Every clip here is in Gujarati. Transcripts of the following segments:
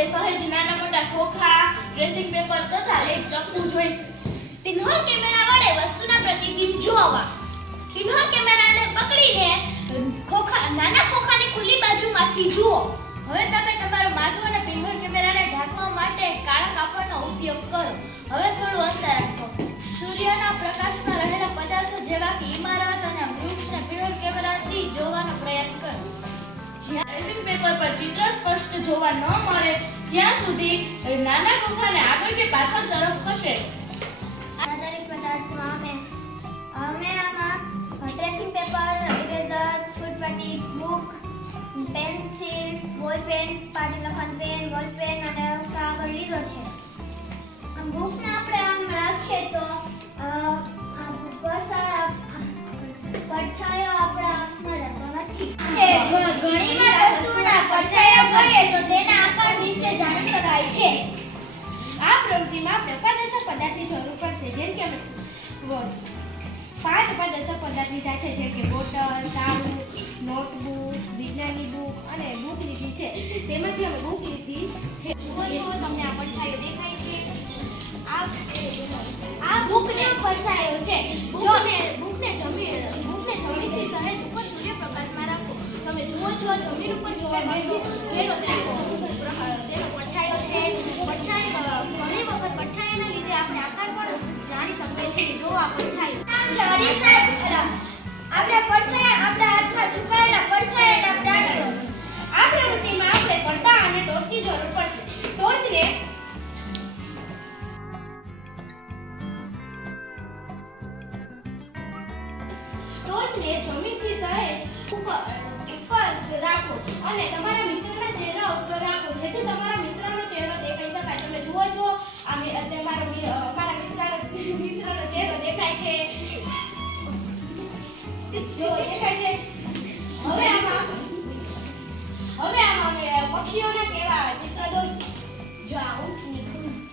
આપણે સહેજ નાના મોટા ખોખા, ડ્રેસિંગ પેપર તથા એક ચપ્પુ જોઈશે. પિનહોલ કેમેરા વડે વસ્તુના પ્રતિબિંબ જોવા. પિનહોલ કેમેરાને પકડીને નાના ખોખાની ખુલ્લી બાજુમાંથી જુઓ. હવે તમે તમારું માથું અને પિનહોલ કેમેરાને ઢાંકવા માટે કાળા કાપડનો ઉપયોગ કરો. હવે થોડું અંતર રાખો. સૂર્યના પ્રકાશમાં રહેલા પદાર્થો જેવા કે ઇમારત અને વૃક્ષને પિનહોલ કેમેરાથી જોવાનો પ્રયાસ કરો. જ્યાં ડ્રેસિંગ પેપર પર ચિત્ર સ્પષ્ટ જોવા ન મળે ત્યાં સુધી નાના ખોખાને આગળ કે પાછળ તરફ ખસેડો. આધારિત પદાર્થમાં અમે આમાં ટ્રેસિંગ પેપર, ઇરેઝર, ફૂટપટ્ટી, બુક, પેન્સિલ, બોલપેન, પાટી લખવાનું પેન, બોલપેન અને કાગળ લીધો છે. બુકને આપણે આમ રાખીએ તો પડછાયો આપણા આંખમાં રહેતો નથી. ઘણીવાર વસ્તુના પડછાયા જોઈએ તો તેના આકાર વિશે જાણી શકાય છે. આ પ્રવૃત્તિમાં આપણે પારદર્શક પદાર્થની જરૂર પડશે, જેમ કે અમે 5 પારદર્શક પદાર્થ લીધા છે, જેમ કે બોટલ, તાળું, નોટબુક, વિજ્ઞાનની બુક અને બુક લીધી છે. તેમાંથી અમે બુક લીધી છે. જુઓ છો તમને આ પડછાયો દેખાય છે. આ બુકનો પડછાયો છે. બુકને જમીનથી સહેજ ઉપર સૂર્યપ્રકાશમાં રાખો. તમે જુઓ છો જમીન ઉપર જોવા મળતો તેનો પડછાયો છે. ઘણી વખત પડછાયાના લીધે આપણે આકાર પણ જાણી શકીએ છીએ. જો આ પડછાયો આપણે પડછાયા આપણા હાથમાં છુપાયેલા પડછાયાના પ્રાણીઓ. આ પ્રવૃત્તિમાં આપણે પડદા અને ટોર્ચની જરૂર પડશે. ટોર્ચને જમીનથી સહેજ ઉપર રાખો અને તમારા મિત્રના ચહેરા ઉપર રાખો, જેથી તમારા મિત્રનો ચહેરો દેખાઈ શકાય. તમે જુઓ છો અમારા મિત્રનો ચહેરો દેખાય છે. જો દેખાય છે. હવે આમાં અમે પક્ષીઓના કેવા ચિત્ર દોરશું. જો આ ઊંટની કુંજ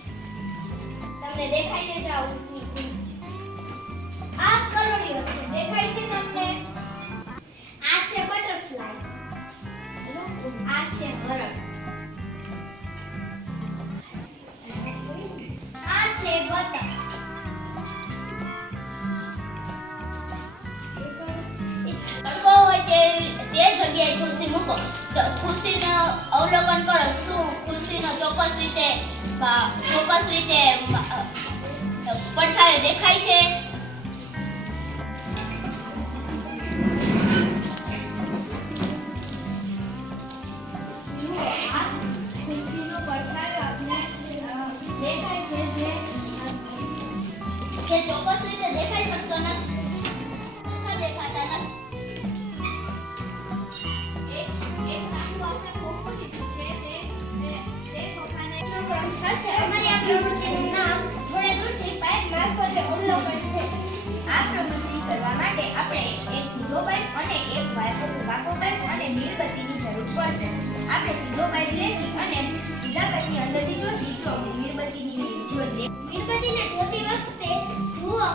તમને દેખાય છે. આ ઊંટની કુંજ. આ કરોડીઓ છે, દેખાય છે તમને? આ છે બટરફ્લાય. આ છે હરણ. આ છે બતક. તડકો હોય તે જગ્યાએ ખુરશી મૂકો. તો ખુરશીનો અવલોકન કરો. શું ખુરશીનો ચોક્કસ રીતે પડછાયો દેખાય છે? જે ચોક્કસ રીતે દેખાઈ શકતો નથી, દેખાતા નથી. એક નાનું આપણે ખોખું લીધું છે. તે ખોખાને છે. અમારી આ પ્રવૃત્તિનું નામ થોડે દૂરથી પાઇપ મારફતે અવલોકન છે. આ પ્રવૃત્તિ કરવા માટે આપણે એક સીધો પાઇપ અને એક વાંકો પાઇપ અને મીણબત્તીની જરૂર પડશે. આપણે સીધો પાઇપ લેશી અને સીધા પાઇપની અંદરથી જોશી. જો મીણબત્તીની જ્યોત મીણબત્તીને જોતી વખતે જુઓ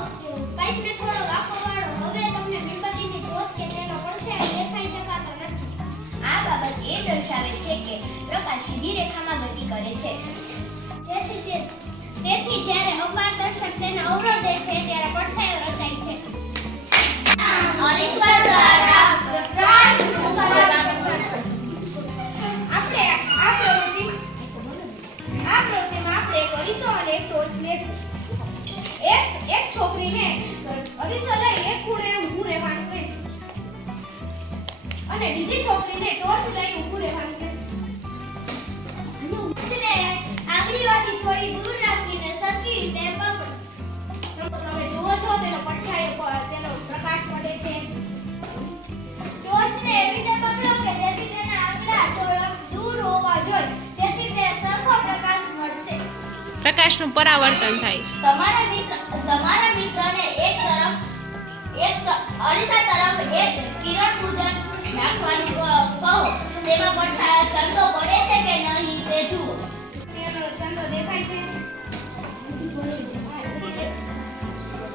પાઇપને થોડો વાંકો વાળો. હવે તમને મીણબત્તીની જ્યોત કે તેનો પડછાયો દેખાઈ શકાતો નથી. આ બાબત એ દર્શાવે છે કે પ્રકાશ સીધી રેખામાં ગતિ કરે છે. તેથી જ્યારે અપારદર્શક તેને અવરોધે છે ત્યારે પડછાયો રચાય છે. અરીસા દ્વારા પ્રકાશ આપણે આ પ્રવૃત્તિમાં આપણે એક અરીસો અને એક ટોર્ચ લેશું. એક છોકરીને અરીસો લઈ એક ખૂણે ઊભું રહેવાનું કહેશે અને બીજી છોકરીને ટોર્ચ લઈ ઊભું રહેવાનું કહેશે. આંગળીઓથી થોડી દૂર રાખીને સરખી રીતે પકડો. તમે જુઓ છો તેનો પડછાયો તેનો પ્રકાશ પડે છે. ટોર્ચને એવી રીતે પકડો કે જેથી તેના આંગળા થોડા દૂર હોવા જોઈએ, તેથી તે સરખો પ્રકાશ મળશે. પ્રકાશનું પરાવર્તન થાય છે. તમારા મિત્રને એક અરીસા તરફ એક કિરણ પૂજન રાખવાનું કહો. તેમાં પડછાયો ચંદો પડે છે કે નહીં તે જુઓ. તેનો ચંદો દેખાય છે.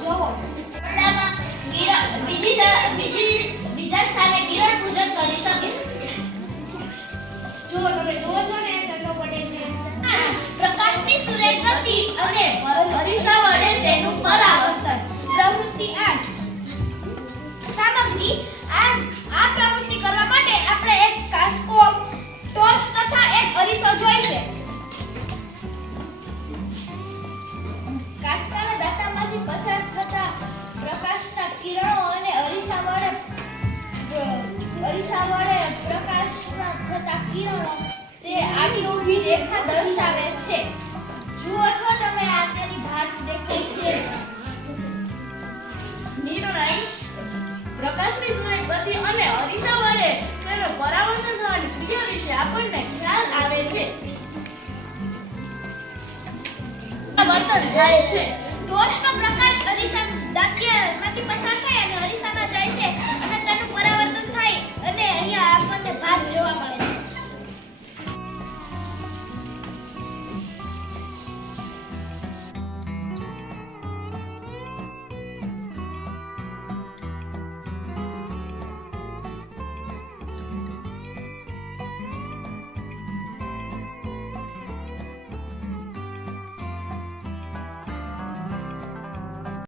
જોવો પડદામાં બીજા સ્થાને કિરણ પૂજન કરી શકે. જો તમે જુઓ છો ને ચંદો પડે છે. સામગ્રી આ પ્રવૃત્તિ કરવા માટે આપણે એક કાસ્કો ટોર્ચ તથા એક અરીસો જોઈશે કાસ્કાના દાંતામાંથી પસાર થતા પ્રકાશના કિરણો અને અરીસા વડે પ્રકાશના થતા કિરણો તે આડી ઊભી રેખા દર્શાવે છે જુઓ છો તમે આ તેની બહાર દેખાય છે નિર્ણય પ્રકાશની સ્નાયુ ગતિ અને અરીસા વડે તેનો પરાવર્તન થવાની ક્રિયા વિશે આપણને ખ્યાલ આવે છે વર્તન થાય છે ટોર્ચનો પ્રકાશ અરીસાના દાંતિયામાંથી પસાર થાય અને અરીસામાં જાય